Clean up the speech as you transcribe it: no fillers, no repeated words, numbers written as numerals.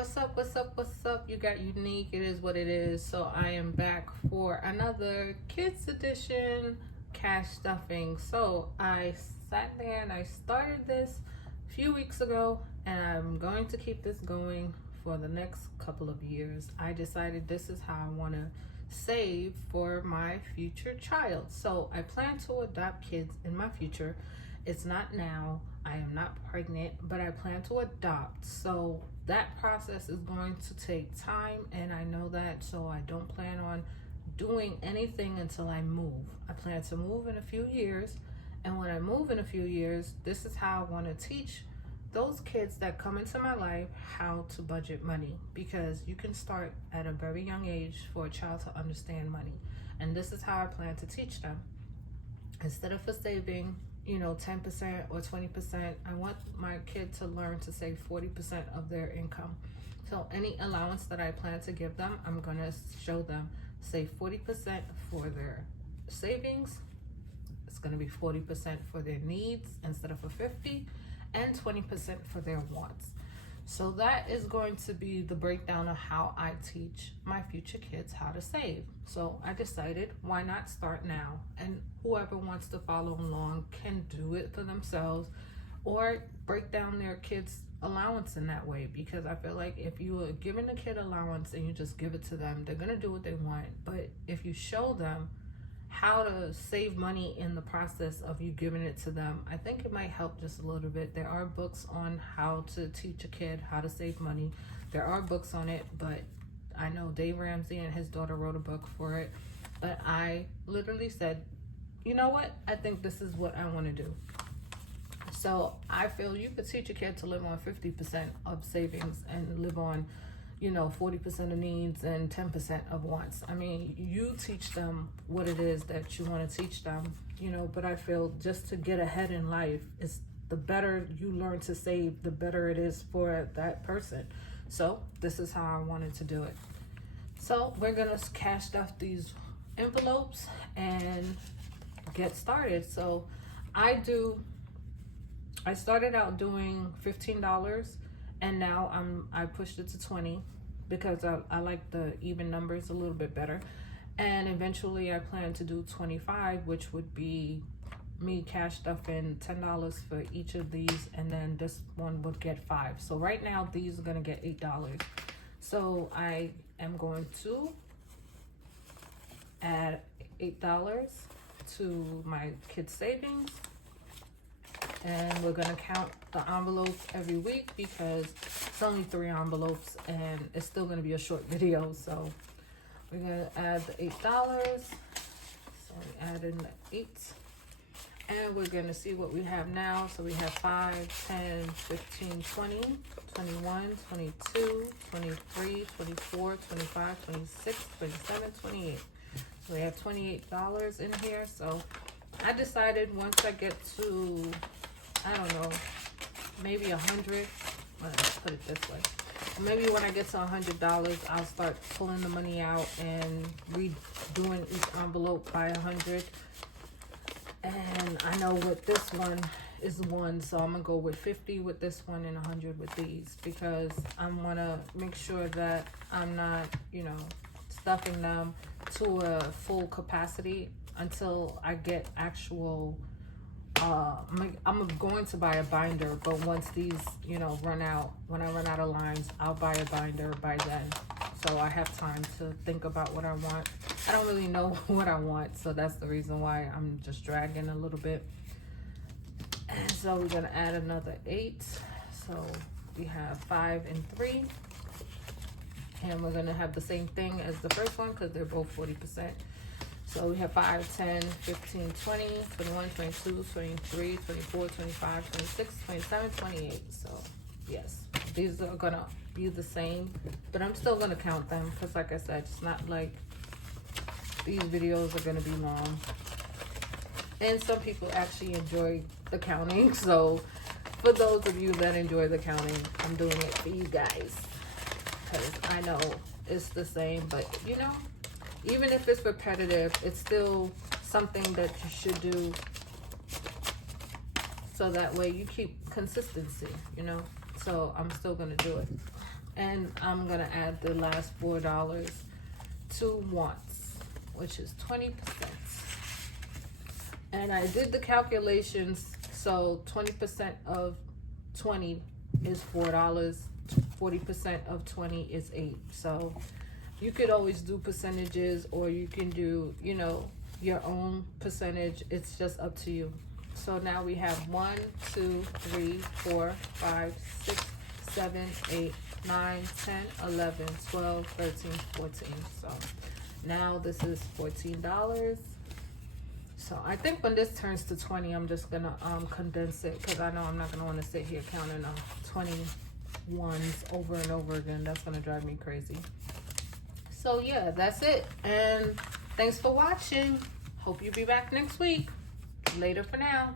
What's up? What's up? What's up? You got unique. It is what it is. So I am back for another kids edition cash stuffing. So I sat there and I started this a few weeks ago, and I'm going to keep this going for the next couple of years. I decided this is how I want to save for my future child. So I plan to adopt kids in my future. It's not now. I am not pregnant, but I plan to adopt. So that process is going to take time, and I know that. So I don't plan on doing anything until I move. I plan to move in a few years, and when I move in a few years, this is how I want to teach those kids that come into my life how to budget money, because you can start at a very young age for a child to understand money. And this is how I plan to teach them. Instead of saving 10% or 20%, I want my kid to learn to save 40% of their income. So any allowance that I plan to give them, I'm gonna show them save 40% for their savings. It's gonna be 40% for their needs instead of for 50, and 20% for their wants. So that is going to be the breakdown of how I teach my future kids how to save. So I decided, why not start now? And whoever wants to follow along can do it for themselves, or break down their kids' allowance in that way. Because I feel like if you are giving a kid allowance and you just give it to them, they're gonna do what they want. But if you show them how to save money in the process of you giving it to them, I think it might help just a little bit. There are books on how to teach a kid how to save money. There are books on it, but I know Dave Ramsey and his daughter wrote a book for it. But I literally said, you know what? I think this is what I want to do. So I feel you could teach a kid to live on 50% of savings and live on 40% of needs and 10% of wants. I mean, you teach them what it is that you want to teach them, but I feel just to get ahead in life, is the better you learn to save, the better it is for that person. So this is how I wanted to do it. So we're going to cash stuff these envelopes and get started. So I started out doing $15, and now I pushed it to 20 because I like the even numbers a little bit better. And eventually I plan to do 25, which would be me cash stuffing $10 for each of these, and then this one would get 5. So right now these are gonna get $8. So I am going to add $8 to my kids' savings. And we're gonna count the envelopes every week because it's only 3 envelopes and it's still gonna be a short video. So we're gonna add the $8. So we add in the 8, and we're gonna see what we have now. So we have 5, 10, 15, 20, 21, 22, 23, 24, 25, 26, 27, 28. So we have $28 in here. So I decided once I get to, I don't know, maybe 100. Let's put it this way. Maybe when I get to $100, I'll start pulling the money out and redoing each envelope by 100. And I know with this one is 1, so I'm gonna go with 50 with this one and 100 with these, because I'm gonna make sure that I'm not, stuffing them to a full capacity until I get actual, I'm going to buy a binder, but once these, run out, when I run out of lines, I'll buy a binder by then. So I have time to think about what I want. I don't really know what I want, so that's the reason why I'm just dragging a little bit. And so we're gonna add another 8. So we have 5 and 3. And we're gonna have the same thing as the first one because they're both 40%. So we have 5, 10, 15, 20, 21, 22, 23, 24, 25, 26, 27, 28. So yes, these are gonna be the same, but I'm still gonna count them because, like I said, it's not like these videos are gonna be long. And some people actually enjoy the counting. So for those of you that enjoy the counting, I'm doing it for you guys, because I know it's the same, but even if it's repetitive, it's still something that you should do, so that way you keep consistency, So I'm still gonna do it. And I'm gonna add the last $4 to wants, which is 20%. And I did the calculations, so 20% of 20 is $4, 40% of 20 is 8. So you could always do percentages, or you can do, you know, your own percentage. It's just up to you. So now we have 1, 2, 3, 4, 5, 6, 7, 8, 9, 10, 11, 12, 13, 14. So now this is $14. So I think when this turns to 20, I'm just gonna condense it, because I know I'm not gonna want to sit here counting 21s over and over again. That's gonna drive me crazy. So yeah, that's it. And thanks for watching. Hope you'll be back next week. Later for now.